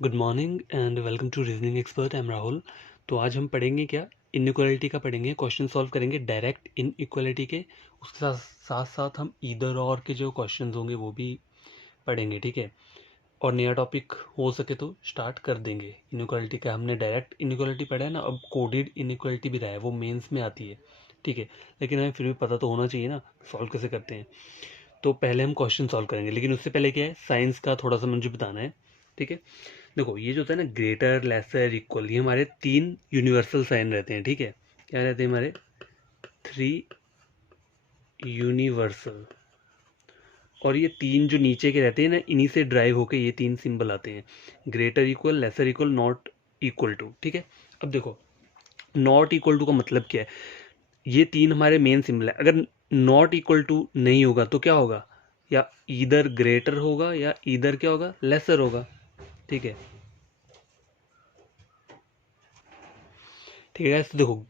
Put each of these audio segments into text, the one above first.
Good morning and welcome to reasoning expert. I am Rahul. तो आज हम पढ़ेंगे क्या, इनइक्वालिटी का पढ़ेंगे, क्वेश्चन सॉल्व करेंगे डायरेक्ट इनइक्वालिटी के। उसके साथ साथ साथ हम ईदर और के जो क्वेश्चंस होंगे वो भी पढ़ेंगे, ठीक है। और नया टॉपिक हो सके तो स्टार्ट कर देंगे इनइक्वालिटी का। हमने डायरेक्ट इनइक्वालिटी पढ़ा है ना, अब कोडेड इनइक्वालिटी भी रहा है, वो मेंस में आती है, ठीक है। लेकिन हमें फिर भी पता तो होना चाहिए ना सॉल्व कैसे करते हैं। तो पहले हम क्वेश्चन सॉल्व करेंगे, लेकिन उससे पहले क्या है, साइंस का थोड़ा सा मुझे बताना है, ठीक है। देखो ये जो होता है ना, ग्रेटर, लेसर, इक्वल, ये हमारे तीन यूनिवर्सल साइन रहते हैं, ठीक है। क्या रहते हैं हमारे? Three universal. और ये तीन जो नीचे के रहते हैं ना, इन्हीं से ड्राइव होके ये तीन सिंबल आते हैं, greater equal, lesser equal, not equal to, ठीक है। अब देखो नॉट इक्वल टू का मतलब क्या है, ये तीन हमारे मेन सिंबल है। अगर नॉट इक्वल टू नहीं होगा तो क्या होगा, या इधर ग्रेटर होगा या इधर क्या होगा, लेसर होगा, ठीक है। ठीक है guys, तो देखो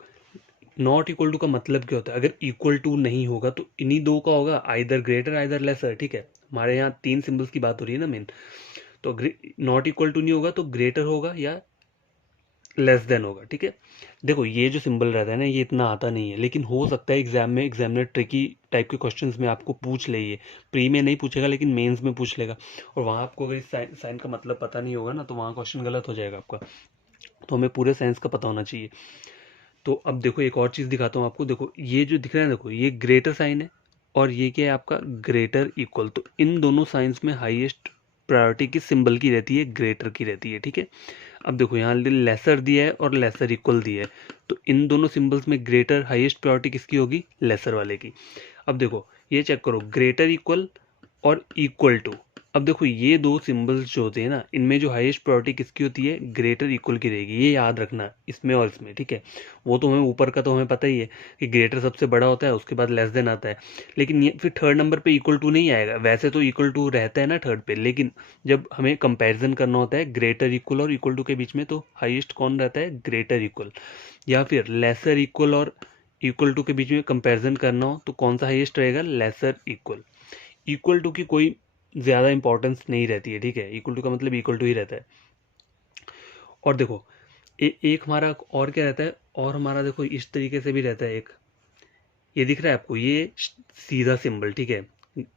नॉट इक्वल टू का मतलब क्या होता है, अगर इक्वल टू नहीं होगा तो इन्हीं दो का होगा, आइदर ग्रेटर आइदर लेसर, ठीक है। हमारे यहाँ तीन सिंबल्स की बात हो रही है ना मेन। तो नॉट इक्वल टू नहीं होगा तो ग्रेटर होगा या लेस देन होगा, ठीक है। देखो ये जो सिंबल रहता है ना, ये इतना आता नहीं है, लेकिन हो सकता है एग्जाम में एग्जामिनर ट्रिकी टाइप के क्वेश्चंस में आपको पूछ ले। ये प्री में नहीं पूछेगा लेकिन मेंस में पूछ लेगा, और वहाँ आपको अगर इस साइन का मतलब पता नहीं होगा ना तो वहाँ क्वेश्चन गलत हो जाएगा आपका। तो हमें पूरे साइंस का पता होना चाहिए। तो अब देखो एक और चीज़ दिखाता हूँ आपको। देखो ये जो दिख रहा है, देखो ये ग्रेटर साइन है और ये क्या है आपका ग्रेटर इक्वल। तो इन दोनों साइंस में हाईएस्ट प्रायोरिटी किस सिंबल की रहती है, ग्रेटर की रहती है, ठीक है। अब देखो यहाँ लेसर दिया है और लेसर इक्वल दिया है, तो इन दोनों सिंबल्स में ग्रेटर हाईएस्ट प्रायोरिटी किसकी होगी, लेसर वाले की। अब देखो ये चेक करो, ग्रेटर इक्वल और इक्वल टू। अब देखो ये दो सिंबल्स जो होते हैं ना, इनमें जो हाईएस्ट प्रायोरिटी किसकी होती है, ग्रेटर इक्वल की रहेगी, ये याद रखना इसमें और इसमें, ठीक है। वो तो हमें ऊपर का तो हमें पता ही है कि ग्रेटर सबसे बड़ा होता है, उसके बाद लेस देन आता है। लेकिन ये फिर थर्ड नंबर पे इक्वल टू नहीं आएगा, वैसे तो इक्वल टू रहता है ना थर्ड पे, लेकिन जब हमें कंपैरिजन करना होता है ग्रेटर इक्वल और इक्वल टू के बीच में, तो हाईएस्ट कौन रहता है, ग्रेटर इक्वल। या फिर लेसर इक्वल और इक्वल टू के बीच में कंपैरिजन करना हो तो कौन सा हाईएस्ट रहेगा, लेसर इक्वल। इक्वल टू की कोई ज़्यादा इंपॉर्टेंस नहीं रहती है, ठीक है। इक्वल टू का मतलब इक्वल टू ही रहता है। और देखो एक हमारा और क्या रहता है, और हमारा देखो इस तरीके से भी रहता है एक, ये दिख रहा है आपको, ये सीधा सिंबल, ठीक है।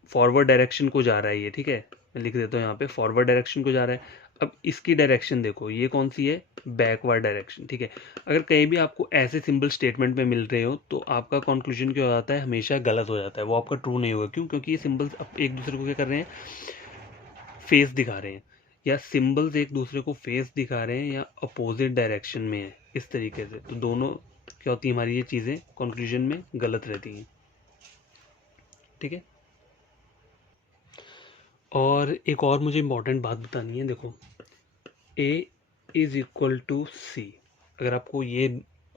फॉरवर्ड डायरेक्शन को जा रहा है ये, ठीक है। मैं लिख देता हूँ यहाँ पे, फॉरवर्ड डायरेक्शन को जा रहा है। अब इसकी डायरेक्शन देखो, ये कौन सी है, बैकवर्ड डायरेक्शन, ठीक है। अगर कहीं भी आपको ऐसे सिंबल स्टेटमेंट में मिल रहे हो तो आपका कंक्लूजन क्या हो जाता है, हमेशा गलत हो जाता है, वो आपका ट्रू नहीं होगा। क्यों? क्योंकि ये सिंबल्स एक दूसरे को क्या कर रहे हैं, फेस दिखा रहे हैं, या सिंबल्स एक दूसरे को फेस दिखा रहे हैं या अपोजिट डायरेक्शन में है, इस तरीके से। तो दोनों क्या होती है हमारी ये चीज़ें कंक्लूजन में गलत रहती हैं, ठीक है। और एक और मुझे इंपॉर्टेंट बात बतानी है, देखो ए इज इक्वल टू सी, अगर आपको ये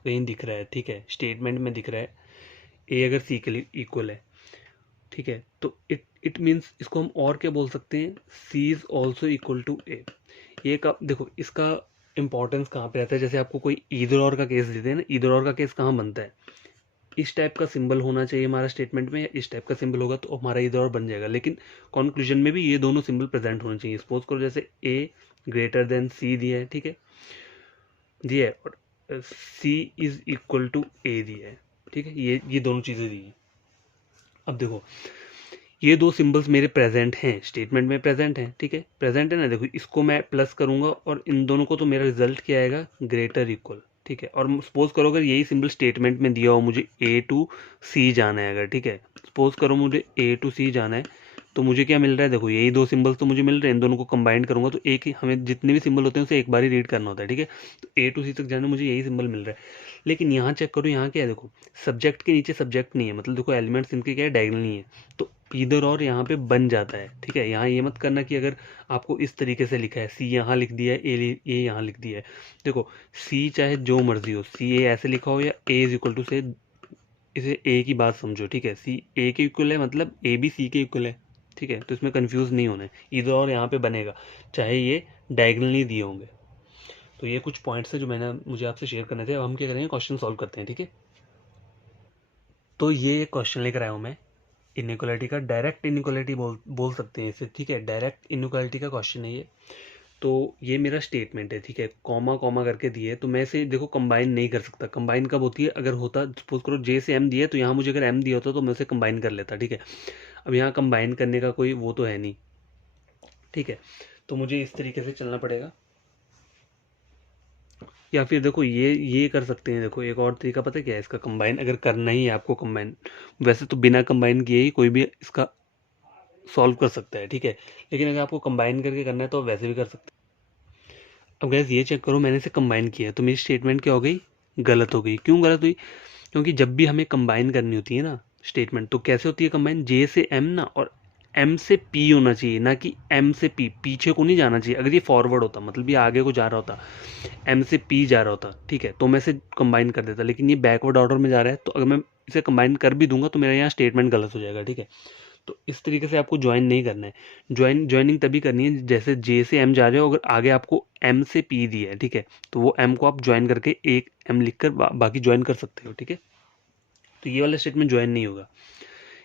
कहीं दिख रहा है, ठीक है, स्टेटमेंट में दिख रहा है ए अगर सी के लिए इक्वल है, ठीक है, तो इट मीन्स इसको हम और क्या बोल सकते हैं, सी इज ऑल्सो इक्वल टू ए। ये का देखो इसका इंपॉर्टेंस कहाँ पे रहता है, जैसे आपको कोई ईदर और का केस देते हैं ना, ईदर और का केस कहाँ बनता है, इस टाइप का सिंबल होना चाहिए हमारा स्टेटमेंट में, या इस टाइप का सिंबल होगा तो हमारा इधर और बन जाएगा। लेकिन कंक्लूजन में भी ये दोनों सिंबल प्रेजेंट होने चाहिए। सपोज करो जैसे ए ग्रेटर देन सी दिया है, ठीक है, दिया है, और सी इज इक्वल टू ए दिया है, ठीक है, ये दोनों चीज़ें दी हैं। अब देखो ये दो सिंबल्स मेरे प्रेजेंट हैं, स्टेटमेंट में प्रेजेंट हैं, ठीक है, प्रेजेंट है ना। देखो इसको मैं प्लस करूंगा और इन दोनों को, तो मेरा रिजल्ट क्या आएगा, ग्रेटर इक्वल, ठीक है। और सपोज करो अगर यही सिंबल स्टेटमेंट में दिया हो, मुझे ए टू सी जाना है अगर, ठीक है, सपोज करो मुझे ए टू सी जाना है, तो मुझे क्या मिल रहा है, देखो यही दो सिंबल्स तो मुझे मिल रहे हैं, इन दोनों को कंबाइन करूंगा तो एक ही, हमें जितने भी सिंबल होते हैं उसे एक बार ही रीड करना होता है, ठीक है। तो ए टू सी तक जाने मुझे यही सिंबल मिल रहा है। लेकिन यहाँ चेक करो, यहाँ क्या है, देखो सब्जेक्ट के नीचे सब्जेक्ट नहीं है, मतलब देखो एलिमेंट्स इनके क्या है, डायगोनल नहीं है, तो इधर और यहाँ पे बन जाता है, ठीक है। यहाँ ये मत करना कि अगर आपको इस तरीके से लिखा है, सी यहाँ लिख दिया है, ए यहाँ लिख दिया है, देखो सी चाहे जो मर्जी हो, सी ए ऐसे लिखा हो या ए इज इक्वल टू से, इसे ए की बात समझो, ठीक है। सी ए के इक्वल है मतलब ए भी सी के इक्वल है, ठीक है। तो इसमें कंफ्यूज नहीं होना है, इधर और यहाँ पे बनेगा चाहे ये डायगोनली दिए होंगे। तो ये कुछ पॉइंट्स है जो मैंने मुझे आपसे शेयर करने थे। अब हम क्या करेंगे, क्वेश्चन सॉल्व करते हैं, ठीक है। तो ये क्वेश्चन लेकर आया हूँ मैं, इनइक्वालिटी का, डायरेक्ट इनइक्वालिटी बोल सकते हैं इसे, ठीक है, डायरेक्ट इनइक्वालिटी का क्वेश्चन है ये। तो ये मेरा स्टेटमेंट है, ठीक है, कॉमा कॉमा करके दिए है, तो मैं इसे देखो कंबाइन नहीं कर सकता। कंबाइन कब होती है, अगर होता सपोज करो जे से एम दिया है, तो यहाँ मुझे अगर एम दिया होता तो मैं उसे कंबाइन कर लेता, ठीक है। अब यहाँ कंबाइन करने का कोई वो तो है नहीं, ठीक है, तो मुझे इस तरीके से चलना पड़ेगा। या फिर देखो ये कर सकते हैं, देखो एक और तरीका पता है क्या है इसका, कंबाइन अगर करना ही है आपको कंबाइन, वैसे तो बिना कंबाइन किए ही कोई भी इसका सॉल्व कर सकता है, ठीक है, लेकिन अगर आपको कंबाइन करके करना है तो वैसे भी कर सकते हैं। अब गैस ये चेक करो, मैंने इसे कंबाइन किया तो मेरी स्टेटमेंट क्या हो गई, गलत हो गई। क्यों गलत हुई, क्योंकि जब भी हमें कंबाइन करनी होती है ना स्टेटमेंट, तो कैसे होती है कंबाइन, जे से एम ना, और एम से पी होना चाहिए, ना कि एम से पी, पीछे को नहीं जाना चाहिए। अगर ये फॉरवर्ड होता, मतलब ये आगे को जा रहा होता, एम से पी जा रहा होता, ठीक है, तो मैं इसे कंबाइन कर देता, लेकिन ये बैकवर्ड ऑर्डर में जा रहा है, तो अगर मैं इसे कंबाइन कर भी दूंगा तो मेरा यहाँ स्टेटमेंट गलत हो जाएगा, ठीक है। तो इस तरीके से आपको ज्वाइन नहीं करना है। ज्वाइनिंग तभी करनी है जैसे जे से एम जा रहे हो, अगर आगे आपको एम से पी दिया है, ठीक है, तो वो एम को आप ज्वाइन करके एक एम लिख कर बाकी ज्वाइन कर सकते हो, ठीक है। तो ये वाला स्टेटमेंट ज्वाइन नहीं होगा,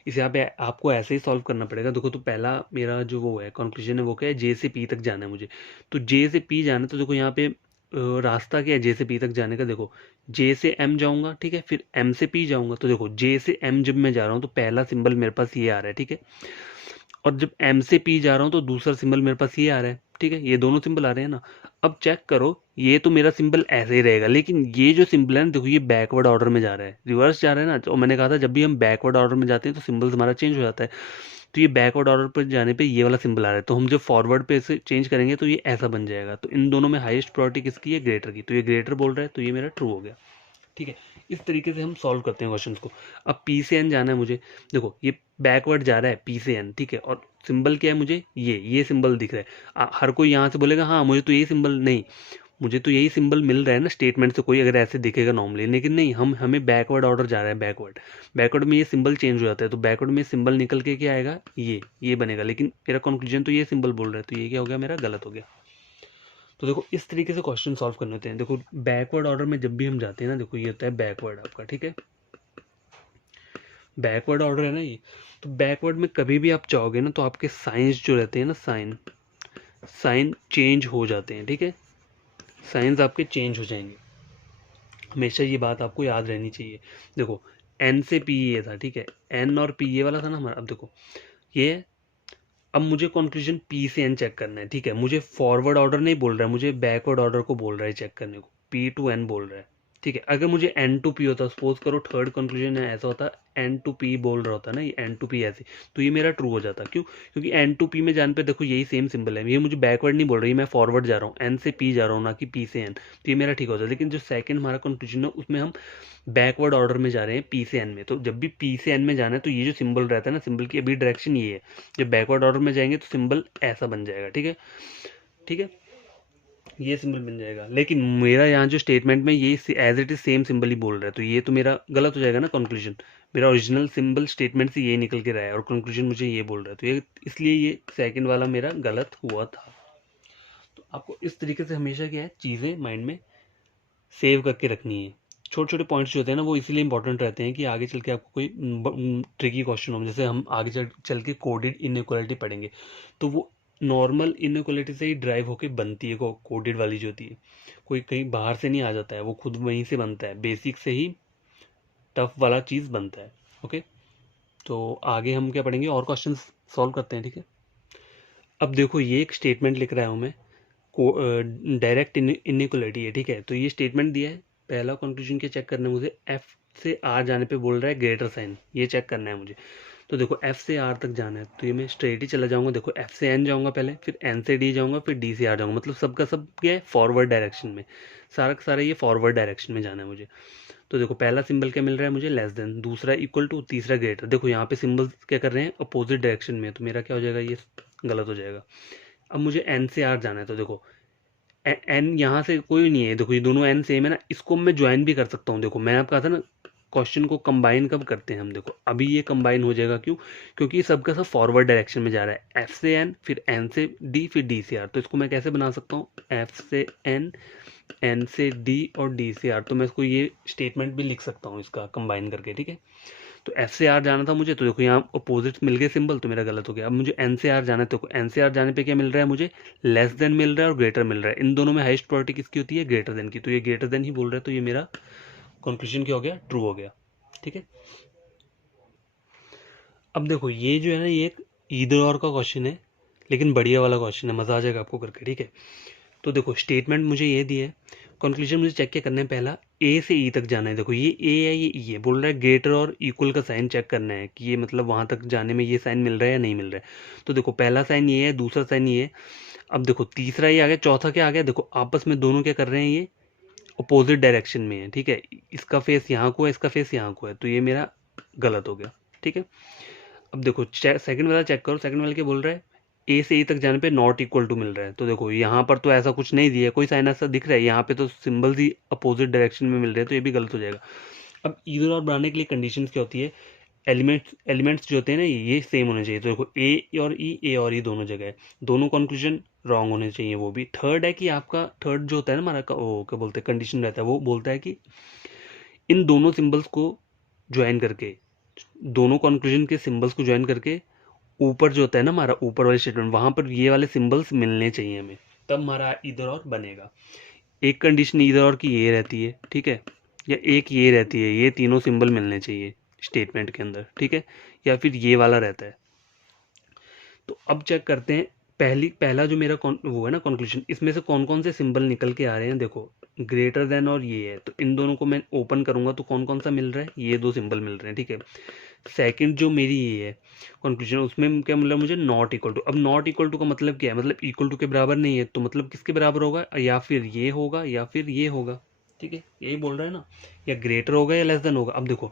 इसे आपको ऐसे ही सॉल्व करना पड़ेगा। देखो, तो पहला मेरा जो वो है कंक्लूजन है वो क्या है, जे से पी तक जाना है मुझे, तो जे से पी जाना है, तो देखो यहाँ पे रास्ता क्या है जे से पी तक जाने का, देखो जे से एम जाऊंगा, ठीक है, फिर एम से पी जाऊंगा, तो देखो जे से एम जब मैं जा रहा हूँ तो पहला सिंबल मेरे पास ये आ रहा है, ठीक है, और जब एम से पी जा रहा हूँ तो दूसरा सिंबल मेरे पास ये आ रहा है, ठीक है, ये दोनों सिंबल आ रहे हैं ना। अब चेक करो, ये तो मेरा सिंबल ऐसे ही रहेगा, लेकिन ये जो सिंबल है ना, देखो ये बैकवर्ड ऑर्डर में जा रहा है, रिवर्स जा रहा है ना, तो मैंने कहा था जब भी हम बैकवर्ड ऑर्डर में जाते हैं तो सिंबल्स हमारा चेंज हो जाता है। तो ये बैकवर्ड ऑर्डर पर जाने पे ये वाला सिंबल आ रहा है, तो हम जब फॉरवर्ड पे इसे चेंज करेंगे तो ये ऐसा बन जाएगा। तो इन दोनों में हाईएस्ट प्रायोरिटी किसकी है, ग्रेटर की, तो ये ग्रेटर बोल रहा है, तो ये मेरा ट्रू हो गया, ठीक है। इस तरीके से हम सॉल्व करते हैं क्वेश्चंस को। अब पी से एन जाना है मुझे, देखो ये बैकवर्ड जा रहा है पी से एन, ठीक है, और सिंबल क्या है मुझे, ये सिंबल दिख रहा है। हर कोई यहाँ से बोलेगा हाँ मुझे तो यही सिंबल, नहीं मुझे तो यही सिंबल मिल रहा है ना स्टेटमेंट से, कोई अगर ऐसे दिखेगा नॉर्मली, लेकिन नहीं, हमें बैकवर्ड ऑर्डर जा रहा है, बैकवर्ड बैकवर्ड में ये सिंबल चेंज हो जाता है, तो बैकवर्ड में सिंबल निकल के क्या आएगा, ये बनेगा, लेकिन मेरा कंक्लूजन तो ये सिंबल बोल रहा है, तो ये क्या हो गया, मेरा गलत हो गया। तो देखो इस तरीके से क्वेश्चन सॉल्व करने होते हैं। देखो बैकवर्ड ऑर्डर में जब भी हम जाते हैं ना, देखो ये होता है बैकवर्ड आपका, ठीक है, बैकवर्ड ऑर्डर है ना ये। तो बैकवर्ड में कभी भी आप चाहोगे ना, तो आपके साइंस जो रहते हैं ना, साइन चेंज हो जाते हैं, ठीक है, साइंस आपके चेंज हो जाएंगे, हमेशा ये बात आपको याद रहनी चाहिए। देखो एन से पी ये था, ठीक है, एन और पी ये वाला था ना हमारा। अब देखो ये, अब मुझे कंक्लूजन पी से एन चेक करना है, ठीक है, मुझे फॉरवर्ड ऑर्डर नहीं बोल रहा है, मुझे बैकवर्ड ऑर्डर को बोल रहा है चेक करने को, पी टू एन बोल रहा है, ठीक है। अगर मुझे एन टू पी होता, सपोज करो थर्ड कंक्लूजन है ऐसा होता, एन टू पी बोल रहा होता ना, ये एन टू पी ऐसे, तो ये मेरा ट्रू हो जाता। क्यों, क्योंकि एन टू पी में जाने पे देखो यही सेम सिंबल है, ये मुझे बैकवर्ड नहीं बोल रही, मैं फॉरवर्ड जा रहा हूँ, एन से पी जा रहा हूँ, ना कि पी से एन, तो ये मेरा ठीक हो जाता। लेकिन जो सेकंड हमारा कंक्लूजन है उसमें हम बैकवर्ड ऑर्डर में जा रहे हैं पी से एन में, तो जब भी पी से एन में जाना है तो ये जो सिंबल रहता है ना, सिंबल की अभी डायरेक्शन ये है, जब बैकवर्ड ऑर्डर में जाएंगे तो सिंबल ऐसा बन जाएगा, ठीक है, ठीक है, ये सिंबल बन जाएगा। लेकिन मेरा यहाँ जो स्टेटमेंट में ये as it is same symbol ही बोल रहा है, तो ये तो मेरा गलत हो जाएगा ना कंक्लूजन, मेरा ओरिजिनल सिंबल स्टेटमेंट से ये निकल के रहा है और कंक्लूजन मुझे ये बोल रहा है, तो ये इसलिए ये सेकंड वाला मेरा गलत हुआ था। तो आपको इस तरीके से हमेशा क्या है, चीज़ें माइंड में सेव करके रखनी है। छोटे छोटे पॉइंट्स जो होते हैं ना वो इसीलिए इंपॉर्टेंट रहते हैं कि आगे चल के आपको कोई ट्रिकी क्वेश्चन हो, जैसे हम आगे चल के कोडेड इनइक्वालिटी पढ़ेंगे, तो वो नॉर्मल इनइक्वालिटी से ही ड्राइव होके बनती है, कोडेड वाली जो होती है, कोई कहीं बाहर से नहीं आ जाता है, वो खुद वहीं से बनता है, बेसिक से ही टफ वाला चीज़ बनता है। ओके, तो आगे हम क्या पढ़ेंगे, और क्वेश्चन सॉल्व करते हैं, ठीक है। अब देखो ये एक स्टेटमेंट लिख रहा हूँ मैं, डायरेक्ट इनइक्वालिटी है, ठीक है, तो ये स्टेटमेंट दिया है, पहला कंक्लूजन क्या चेक करना है मुझे, एफ से आर जाने पे बोल रहा है ग्रेटर साइन, ये चेक करना है मुझे। तो देखो एफ से आर तक जाना है, तो ये मैं स्ट्रेट ही चला जाऊंगा, देखो एफ से एन जाऊंगा पहले, फिर एन से डी जाऊंगा, फिर डी से आर जाऊंगा, मतलब सबका सब क्या है, फॉरवर्ड डायरेक्शन में, सारा का सारा ये फॉरवर्ड डायरेक्शन में जाना है मुझे। तो देखो पहला सिंबल क्या मिल रहा है मुझे, लेस देन, दूसरा इक्वल टू, तीसरा ग्रेटर। देखो यहाँ पे सिंबल्स क्या कर रहे हैं, अपोजिट डायरेक्शन में, तो मेरा क्या हो जाएगा, ये गलत हो जाएगा। अब मुझे एन से आर जाना है, तो देखो एन यहाँ से कोई नहीं है, देखो ये दोनों एन सेम है ना, इसको मैं ज्वाइन भी कर सकता हूँ। देखो मैंने आपको कहा था ना क्वेश्चन को कंबाइन कब करते हैं हम, देखो अभी ये कंबाइन हो जाएगा, क्यों, क्योंकि ये सबका सब फॉरवर्ड डायरेक्शन में जा रहा है, एफ से एन, फिर एन से डी, फिर डी से आर। तो इसको मैं कैसे बना सकता हूँ, एफ से एन, एन से डी और डी से आर, तो मैं इसको ये स्टेटमेंट भी लिख सकता हूँ इसका कंबाइन करके, ठीक है। तो एफ से आर जाना था मुझे, तो देखो यहाँ अपोजिट मिल गए सिंबल, तो मेरा गलत हो गया। अब मुझे एन से आर जाना है, तो एन से आर जाने पे क्या मिल रहा है मुझे, लेस देन मिल रहा है और ग्रेटर मिल रहा है। इन दोनों में हाईएस्ट प्रायोरिटी किसकी होती है, ग्रेटर देन की, तो ये ग्रेटर देन ही बोल रहा है, तो ये मेरा कंक्लूजन क्या हो गया, ट्रू हो गया, ठीक है। अब देखो ये जो है ना, ये एक ईदर और का क्वेश्चन है, लेकिन बढ़िया वाला क्वेश्चन है, मजा आ जाएगा आपको करके, ठीक है। तो देखो स्टेटमेंट मुझे ये दिया है, कंक्लूजन मुझे चेक क्या करना है, पहला ए से ई तक जाना है। देखो ये ए है, ये ई है, बोल रहा है ग्रेटर और इक्वल का साइन चेक करना है कि ये मतलब वहां तक जाने में ये साइन मिल रहा है या नहीं मिल रहा है। तो देखो पहला साइन ये है, दूसरा साइन ये है। अब देखो तीसरा ये आ गया, चौथा क्या आ गया, देखो आपस में दोनों क्या कर रहे हैं, ये अपोजिट डायरेक्शन में है, ठीक है। इसका फेस यहाँ को है, इसका फेस यहाँ को है, तो ये मेरा गलत हो गया, ठीक है। अब देखो सेकंड वाला चेक करो, सेकंड वाला क्या बोल रहा है, ए से ई तक जाने पे नॉट इक्वल टू मिल रहा है। तो देखो यहाँ पर तो ऐसा कुछ नहीं दिया है, कोई साइन ऐसा दिख रहा है, यहाँ पे तो सिंबल्स ही अपोजिट डायरेक्शन में मिल रहे हैं, तो ये भी गलत हो जाएगा। अब इधर और बनाने के लिए कंडीशंस क्या होती है, एलिमेंट्स जो होते हैं ना ये सेम होने चाहिए। तो देखो ए और ई दोनों जगह है, दोनों कंक्लूजन रॉन्ग होने चाहिए। वो भी थर्ड है कि आपका थर्ड जो होता है ना हमारा वो क्या बोलते हैं कंडीशन रहता है, वो बोलता है कि इन दोनों सिंबल्स को ज्वाइन करके, दोनों कंक्लूजन के सिंबल्स को ज्वाइन करके ऊपर जो होता है ना हमारा ऊपर वाले स्टेटमेंट, वहां पर ये वाले सिंबल्स मिलने चाहिए हमें, तब हमारा इधर और बनेगा। एक कंडीशन इधर और की ये रहती है, ठीक है, या एक ये रहती है, ये तीनों सिंबल मिलने चाहिए स्टेटमेंट के अंदर, ठीक है, या फिर ये वाला रहता है। तो अब चेक करते हैं, पहला जो मेरा वो है ना कंक्लूजन, इसमें से कौन कौन से सिंबल निकल के आ रहे हैं। देखो ग्रेटर देन और ये है, तो इन दोनों को मैं ओपन करूंगा तो कौन कौन सा मिल रहा है, ये दो सिंबल मिल रहे हैं, ठीक है। सेकंड जो मेरी ये है कंक्लूजन, उसमें क्या मिल रहा है मुझे, नॉट इक्वल टू। अब नॉट इक्वल टू का मतलब क्या है, मतलब इक्वल टू के बराबर नहीं है, तो मतलब किसके बराबर होगा, या फिर ये होगा या फिर ये होगा, ठीक है, यही बोल रहा है ना, या ग्रेटर होगा या लेस देन होगा। अब देखो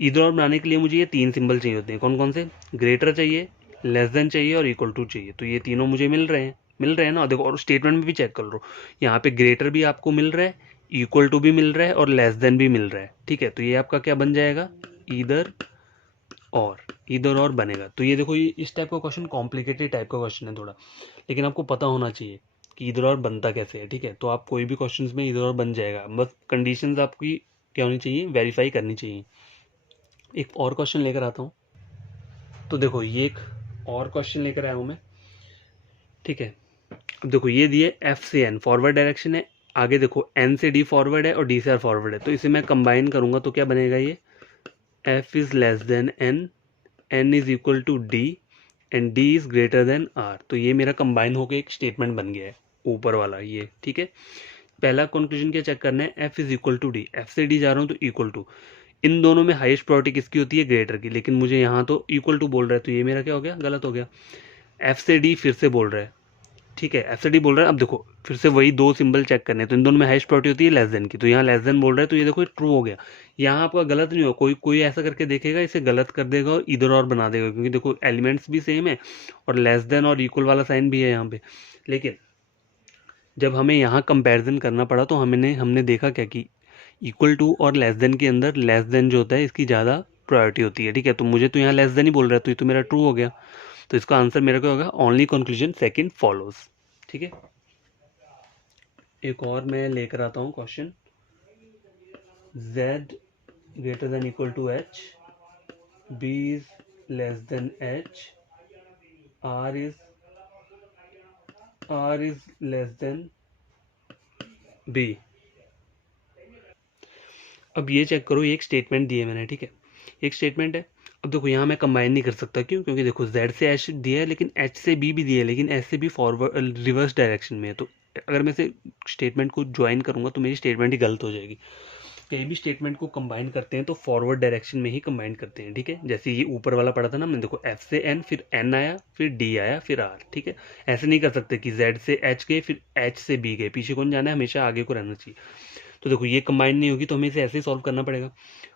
इधर और बनाने के लिए मुझे ये तीन सिंबल चाहिए होते हैं, कौन कौन से, ग्रेटर चाहिए, लेस देन चाहिए और इक्वल टू चाहिए। तो ये तीनों मुझे मिल रहे हैं ना। देखो और स्टेटमेंट में भी चेक कर लो, यहाँ पे ग्रेटर भी आपको मिल रहा है, इक्वल टू भी मिल रहा है और लेस देन भी मिल रहा है, ठीक है। तो ये आपका क्या बन जाएगा, इधर और बनेगा। तो ये देखो, ये इस टाइप का क्वेश्चन कॉम्प्लिकेटेड टाइप का क्वेश्चन है थोड़ा, लेकिन आपको पता होना चाहिए कि इधर और बनता कैसे है, ठीक है। तो आप कोई भी क्वेश्चंस में इधर और बन जाएगा, बस कंडीशंस आपकी क्या होनी चाहिए, वेरीफाई करनी चाहिए। एक और क्वेश्चन लेकर आता हूँ। तो देखो ये एक और क्वेश्चन लेकर आया हूँ मैं, ठीक है। अब देखो ये दिए एफ से एन फॉरवर्ड डायरेक्शन है, आगे देखो एन से डी फॉरवर्ड है और डी से आर फॉरवर्ड है। तो इसे मैं कंबाइन करूंगा तो क्या बनेगा, ये F is less than N, N is equal to D and D is greater than R. तो ये मेरा कंबाइन होकर एक स्टेटमेंट बन गया है ऊपर वाला ये, ठीक है। पहला कंक्लूजन क्या चेक करना है, F is equal to D, F से डी जा रहा हूँ तो इक्वल टू, इन दोनों में हाईएस्ट प्रायोरिटी किसकी होती है, ग्रेटर की, लेकिन मुझे यहाँ तो इक्वल टू बोल रहा है, तो ये मेरा क्या हो गया, गलत हो गया। एफ से डी फिर से बोल रहा है, ठीक है, एफ से डी बोल रहा है। अब देखो फिर से वही दो सिंबल चेक करने हैं, तो इन दोनों में हाईएस्ट प्रायोरिटी होती है लेस देन की, तो यहाँ लेस देन बोल रहा है, तो ये देखो ट्रू हो गया। यहाँ आपका गलत नहीं हो, कोई कोई ऐसा करके देखेगा इसे गलत कर देगा और इधर और बना देगा, क्योंकि देखो एलिमेंट्स भी सेम है और लेस देन और इक्वल वाला साइन भी है यहाँ पे। लेकिन जब हमें यहाँ कंपैरिजन करना पड़ा तो हमने देखा क्या कि इक्वल टू और लेस देन के अंदर लेस देन जो होता है इसकी ज़्यादा प्रायोरिटी होती है, ठीक है। तो मुझे तो यहाँ लेस देन ही बोल रहा है, तो ये तो मेरा ट्रू हो गया। तो इसका आंसर मेरा क्या होगा, ओनली कंक्लूजन सेकंड फॉलोज, ठीक है। एक और मैं लेकर आता हूँ question, z greater than equal to h, b is less than h, r is less than b। अब ये चेक करो, ये एक स्टेटमेंट दी है मैंने, ठीक है, एक स्टेटमेंट है। अब देखो यहाँ मैं कंबाइन नहीं कर सकता, क्यों, क्योंकि देखो z से h दिया है, लेकिन h से b भी दिया है, लेकिन h से b फॉरवर्ड रिवर्स डायरेक्शन में है। तो अगर मैं इसे स्टेटमेंट को ज्वाइन करूंगा तो मेरी स्टेटमेंट ही गलत हो जाएगी। कहीं भी स्टेटमेंट को कंबाइन करते हैं तो फॉरवर्ड डायरेक्शन में ही कंबाइन करते हैं, ठीक है। जैसे ये ऊपर वाला पढ़ा था ना हमने, देखो f से n फिर n आया फिर d आया फिर r, ठीक है। ऐसे नहीं कर सकते कि z से h गए फिर h से b गए, पीछे कौन जाना है, हमेशा आगे को रहना चाहिए। तो देखो ये कंबाइन नहीं होगी, तो हमें इसे ऐसे ही सॉल्व करना पड़ेगा।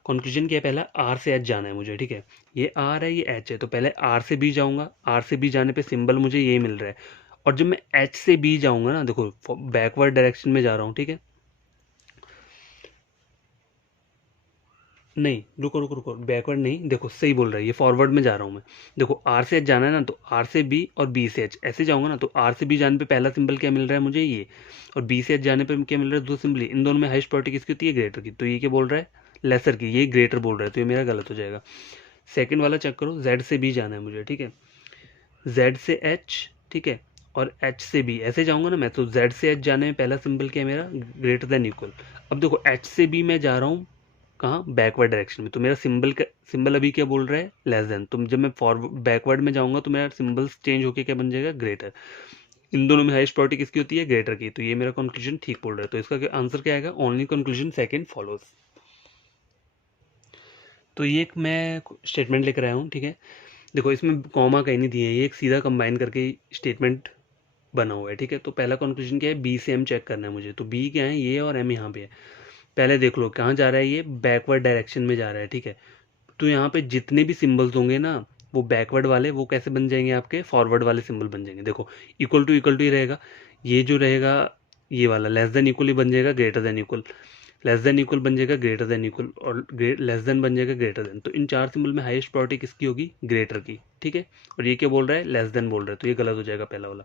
कंक्लूजन क्या है, पहला r से h जाना है मुझे, ठीक है, ये r है ये h है, तो पहले r से b जाऊंगा, r से b जाने पे सिंबल मुझे ये मिल रहा है। और जब मैं h से b जाऊंगा ना, देखो बैकवर्ड डायरेक्शन में जा रहा हूँ, ठीक है, नहीं, रुको रुको रुको, बैकवर्ड नहीं, देखो सही बोल रहा है, ये फॉरवर्ड में जा रहा हूँ मैं। देखो आर से एच जाना है ना, तो आर से बी और बी से एच ऐसे जाऊंगा ना, तो आर से बी जाने पे पहला सिंबल क्या मिल रहा है मुझे, ये, और बी से एच जाने पे क्या मिल रहा है, दो सिंबल। इन दोनों में हाईएस्ट प्रायोरिटी किसकी होती है, ग्रेटर की। तो ये क्या बोल रहा है, लेसर की, ये ग्रेटर बोल रहा है, तो ये मेरा गलत हो जाएगा। सेकंड वाला चेक करो, जेड से बी जाना है मुझे, ठीक है, जेड से एच, ठीक है, और एच से बी ऐसे जाऊंगा ना मैं, तो जेड से एच जाने में पहला सिंबल क्या है मेरा, ग्रेटर देन इक्वल। अब देखो एच से बी मैं जा रहा हूँ कहाँ, बैकवर्ड डायरेक्शन में, तो मेरा सिंबल अभी क्या बोल रहा है, लेस देन। तो जब मैं फॉरवर्ड बैकवर्ड में जाऊंगा तो मेरा सिंबल्स चेंज होके क्या बन जाएगा, ग्रेटर। इन दोनों में हाईएस्ट प्रायोरिटी किसकी होती है, ग्रेटर की। तो ये मेरा कंक्लूजन ठीक बोल रहा है, तो इसका आंसर क्या आएगा, ओनली कंक्लूजन सेकंड फॉलोज। तो ये एक मैं स्टेटमेंट लेकर आया हूँ, ठीक है। देखो इसमें कॉमा कहीं नहीं दिए, ये एक सीधा कंबाइन करके स्टेटमेंट बना हुआ है, ठीक है। तो पहला कंक्लूजन क्या है, बी से एम चेक करना है मुझे, तो बी क्या है, ये, और एम यहाँ पे है। पहले देख लो कहाँ जा रहा है, ये बैकवर्ड डायरेक्शन में जा रहा है, ठीक है। तो यहाँ पे जितने भी सिंबल्स होंगे ना, वो बैकवर्ड वाले वो कैसे बन जाएंगे, आपके फॉरवर्ड वाले सिंबल बन जाएंगे। देखो इक्वल टू ही रहेगा, ये जो रहेगा ये वाला लेस देन इक्वल ही बन जाएगा, greater than equal, less than equal बन जाएगा, ग्रेटर देन इक्वल, और लेस देन बन जाएगा, ग्रेटर देन। तो इन चार सिंबल में हाईएस्ट प्रायोरिटी किसकी होगी, ग्रेटर की, ठीक है। और ये क्या बोल रहा है, लेस देन बोल रहा है, तो ये गलत हो जाएगा पहला वाला।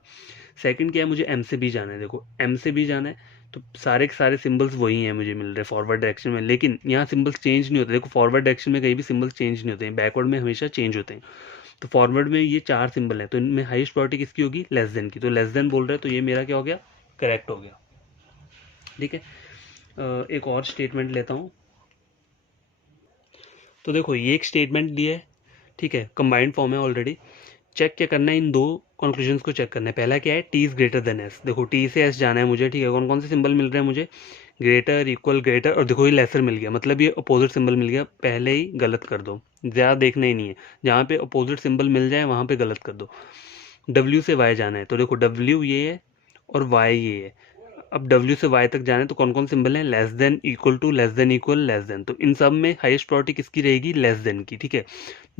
सेकंड क्या है, मुझे एम से बी जाना है। देखो एम से बी जाना है, तो सारे के सारे सिंबल्स वही हैं मुझे मिल रहे फॉरवर्ड डायरेक्शन में, लेकिन यहाँ सिंबल्स चेंज नहीं होते। देखो फॉरवर्ड डायरेक्शन में कहीं भी सिंबल्स चेंज नहीं होते हैं, बैकवर्ड में हमेशा चेंज होते हैं। तो फॉरवर्ड में ये चार सिंबल हैं, तो इनमें हाईएस्ट प्रायोरिटी किसकी होगी, लेस देन की। तो लेस देन बोल रहे हैं, तो ये मेरा क्या हो गया, करेक्ट हो गया, ठीक है। एक और स्टेटमेंट लेता हूँ। तो देखो ये एक स्टेटमेंट दिया है, ठीक है, कंबाइंड फॉर्म है ऑलरेडी। चेक क्या करना है, इन दो कंक्लूजन्स को चेक करना है। पहला क्या है, T is greater then S. देखो टी से एस जाना है मुझे, ठीक है। कौन कौन से सिंबल मिल रहे हैं मुझे, ग्रेटर, इक्वल, ग्रेटर, और देखो ये लेसर मिल गया, मतलब ये अपोजिट सिंबल मिल गया। पहले ही गलत कर दो, ज़्यादा देखना ही नहीं है, जहाँ पे अपोजिट सिंबल मिल जाए वहाँ पे गलत कर दो। डब्ल्यू से वाई जाना है, तो देखो डब्ल्यू ये है और वाई ये है। अब डब्ल्यू से वाई तक जाना है, तो कौन कौन सिंबल हैं, less than, equal to, less than, equal, less than. तो इन सब में हाईएस्ट प्रायोरिटी किसकी रहेगी, लेस देन की, ठीक है।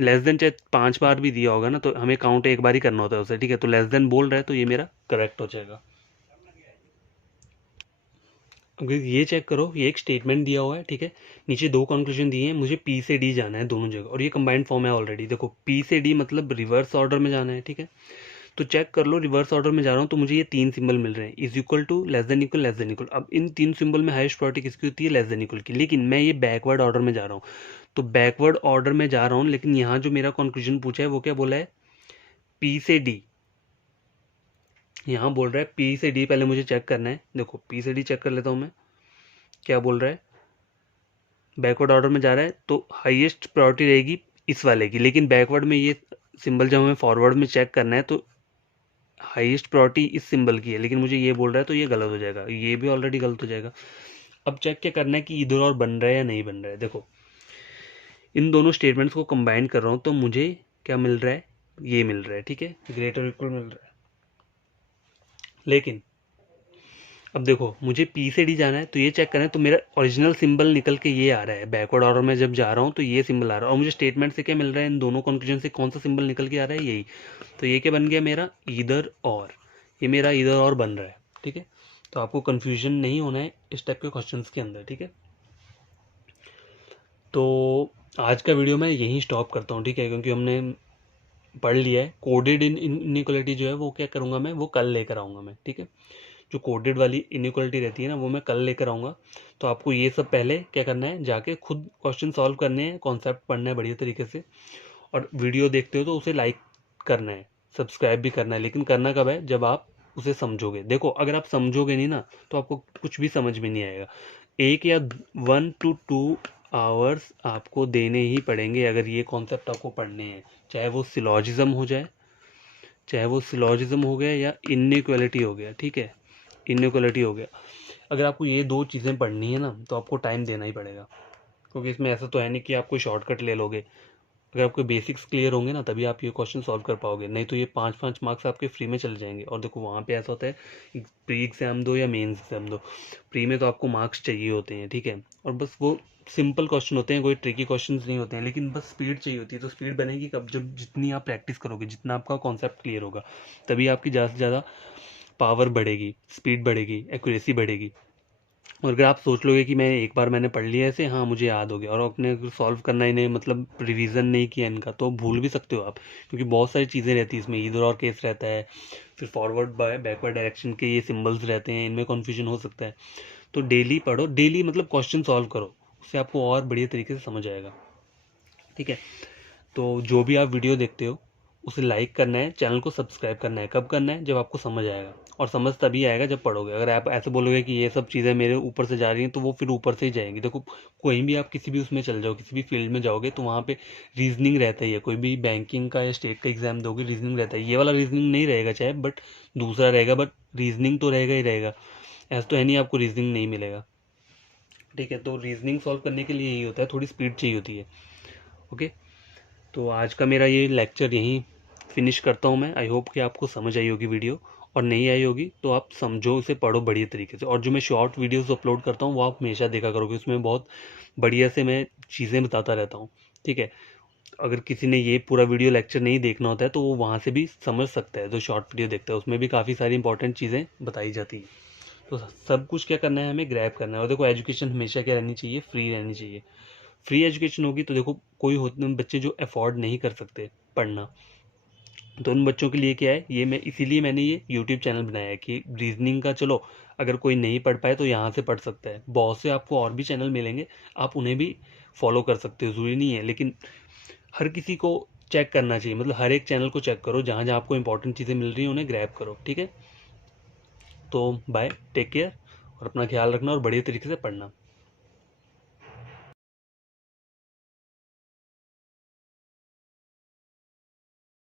लेस देन चाहे 5 बार भी दिया होगा ना, तो हमें काउंट एक बार ही करना होता है उसे, ठीक है। तो लेस देन बोल रहा है, तो ये मेरा करेक्ट हो जाएगा। अगर ये चेक करो, ये एक स्टेटमेंट दिया हुआ है, ठीक है। नीचे दो कंक्लूजन दिए हैं, मुझे पी से डी जाना है दोनों जगह, और ये कंबाइंड फॉर्म है ऑलरेडी। देखो पी से डी मतलब रिवर्स ऑर्डर में जाना है, ठीक है। तो चेक कर लो, रिवर्स ऑर्डर में जा रहा हूँ, तो मुझे ये तीन सिंबल मिल रहे हैं, is equal to, less than equal, less than equal. अब इन तीन सिंबल में हाईएस्ट प्रायोरिटी किसकी होती है, लेस देन इक्वल की। लेकिन मैं ये बैकवर्ड ऑर्डर में जा रहा हूँ, तो बैकवर्ड ऑर्डर में जा रहा हूँ, लेकिन यहाँ जो मेरा कंक्लूजन पूछा है वो क्या बोला है, पी से डी। यहाँ बोल रहा है पी से डी, पहले मुझे चेक करना है। देखो पी से डी चेक कर लेता हूँ मैं, क्या बोल रहा है, बैकवर्ड ऑर्डर में जा रहा है, तो हाईएस्ट प्रायोरिटी रहेगी इस वाले की। लेकिन बैकवर्ड में ये सिंबल जब हमें फॉरवर्ड में चेक करना है, तो हाईएस्ट प्रायोरिटी इस सिंबल की है, लेकिन मुझे ये बोल रहा है, तो ये गलत हो जाएगा, ये भी ऑलरेडी गलत हो जाएगा। अब चेक क्या करना है कि इधर और बन रहा है या नहीं बन रहा है। देखो इन दोनों स्टेटमेंट्स को कंबाइन कर रहा हूँ, तो मुझे क्या मिल रहा है, ये मिल रहा है, ठीक है, ग्रेटर इक्वल मिल रहा है। लेकिन अब देखो मुझे पी से डी जाना है, तो ये चेक करना है, तो मेरा ओरिजिनल सिंबल निकल के ये आ रहा है, बैकवर्ड ऑर्डर में जब जा रहा हूँ तो ये सिंबल आ रहा है, और मुझे स्टेटमेंट से क्या मिल रहा है, इन दोनों कंक्लूजन से कौन सा सिंबल निकल के आ रहा है, यही। तो ये क्या बन गया मेरा, ईदर और, ये मेरा ईदर और बन रहा है, ठीक है। तो आपको कन्फ्यूजन नहीं होना है इस टाइप के क्वेश्चन के अंदर, ठीक है। तो आज का वीडियो मैं यहीं स्टॉप करता हूँ, ठीक है, क्योंकि हमने पढ़ लिया है। कोडेड इनइक्वलिटी जो है वो क्या करूँगा मैं, वो कल लेकर आऊँगा मैं, ठीक है। जो कोडेड वाली इनइक्वलिटी रहती है ना, वो मैं कल लेकर आऊँगा। तो आपको ये सब पहले क्या करना है, जाके खुद क्वेश्चन सॉल्व करने हैं, कॉन्सेप्ट पढ़ना है बढ़िया तरीके से, और वीडियो देखते हो तो उसे लाइक करना है, सब्सक्राइब भी करना है। लेकिन करना कब है, जब आप उसे समझोगे। देखो अगर आप समझोगे नहीं ना, तो आपको कुछ भी समझ में नहीं आएगा। 1 या 1 to 2 आवर्स आपको देने ही पड़ेंगे अगर ये कॉन्सेप्ट आपको पढ़ने हैं, चाहे वो सिलॉजिज्म हो जाए, चाहे वो सिलॉजिज्म हो गया या इनइक्वलिटी हो गया, ठीक है, इनइक्वलिटी हो गया। अगर आपको ये दो चीज़ें पढ़नी है ना, तो आपको टाइम देना ही पड़ेगा, क्योंकि इसमें ऐसा तो है नहीं कि आप कोई शॉर्टकट ले लोगे। अगर आपके बेसिक्स क्लियर होंगे ना, तभी आप ये क्वेश्चन सॉल्व कर पाओगे, नहीं तो ये 5-5 मार्क्स आपके फ्री में चले जाएंगे। और देखो वहाँ पे ऐसा होता है, प्री एग्ज़ाम दो या मेंस एग्ज़ाम दो, प्री में तो आपको मार्क्स चाहिए होते हैं, ठीक है, और बस वो सिंपल क्वेश्चन होते हैं, कोई ट्रिकी क्वेश्चन नहीं होते हैं, लेकिन बस स्पीड चाहिए होती है। तो स्पीड बनेगी कब, जब जितनी आप प्रैक्टिस करोगे, जितना आपका कॉन्सेप्ट क्लियर होगा, तभी आपकी ज़्यादा से ज़्यादा पावर बढ़ेगी, स्पीड बढ़ेगी, एक्यूरेसी बढ़ेगी। और अगर आप सोच लोगे कि मैं एक बार मैंने पढ़ लिया ऐसे, हाँ मुझे याद हो गया, और अपने सॉल्व करना ही नहीं, मतलब रिवीजन नहीं किया इनका, तो भूल भी सकते हो आप, क्योंकि बहुत सारी चीज़ें रहती है इसमें, इधर और केस रहता है, फिर फॉरवर्ड बाय बैकवर्ड डायरेक्शन के ये सिंबल्स रहते हैं, इनमें कन्फ्यूजन हो सकता है। तो डेली पढ़ो, डेली मतलब क्वेश्चन सॉल्व करो, उससे आपको और बढ़िया तरीके से समझ आएगा। ठीक है, तो जो भी आप वीडियो देखते हो उसे लाइक करना है, चैनल को सब्सक्राइब करना है। कब करना है? जब आपको समझ आएगा, और समझ तभी आएगा जब पढ़ोगे। अगर आप ऐसे बोलोगे कि ये सब चीज़ें मेरे ऊपर से जा रही हैं, तो वो फिर ऊपर से ही जाएंगी। देखो, कोई भी आप किसी भी उसमें चल जाओ, किसी भी फील्ड में जाओगे, तो वहाँ पे रीजनिंग रहता ही है। कोई भी बैंकिंग का या स्टेट का एग्जाम दोगे, रीजनिंग रहता है। ये वाला रीजनिंग नहीं रहेगा चाहे, बट दूसरा रहेगा, बट रीजनिंग तो रहेगा ही रहेगा। ऐसा तो है नहीं आपको रीजनिंग नहीं मिलेगा। ठीक है, तो रीजनिंग सॉल्व करने के लिए यही होता है, थोड़ी स्पीड चाहिए होती है। ओके, तो आज का मेरा ये लेक्चर यहीं फिनिश करता हूँ मैं। आई होप कि आपको समझ आई होगी वीडियो, और नहीं आई होगी तो आप समझो, उसे पढ़ो बढ़िया तरीके से। और जो मैं शॉर्ट वीडियोस अपलोड करता हूँ वो आप हमेशा देखा करोगे, उसमें बहुत बढ़िया से मैं चीज़ें बताता रहता हूँ। ठीक है, अगर किसी ने ये पूरा वीडियो लेक्चर नहीं देखना होता है तो वो वहाँ से भी समझ सकता है, जो शॉर्ट वीडियो देखता है उसमें भी काफ़ी सारी इंपॉर्टेंट चीज़ें बताई जाती हैं। तो सब कुछ क्या करना है, हमें ग्रैब करना है। और देखो, एजुकेशन हमेशा क्या रहनी चाहिए, फ्री रहनी चाहिए। फ्री एजुकेशन होगी तो देखो, कोई होते हैं बच्चे जो अफोर्ड नहीं कर सकते पढ़ना, तो उन बच्चों के लिए क्या है, ये मैं इसीलिए मैंने ये यूट्यूब चैनल बनाया है कि रीजनिंग का, चलो अगर कोई नहीं पढ़ पाए तो यहाँ से पढ़ सकता है। बहुत से आपको और भी चैनल मिलेंगे, आप उन्हें भी फॉलो कर सकते हो, ज़रूरी नहीं है। लेकिन हर किसी को चेक करना चाहिए, मतलब हर एक चैनल को चेक करो, जहाँ जहाँ आपको इंपॉर्टेंट चीज़ें मिल रही हैं उन्हें ग्रैब करो। ठीक है, तो बाय, टेक केयर, और अपना ख्याल रखना और बढ़िया तरीके से पढ़ना।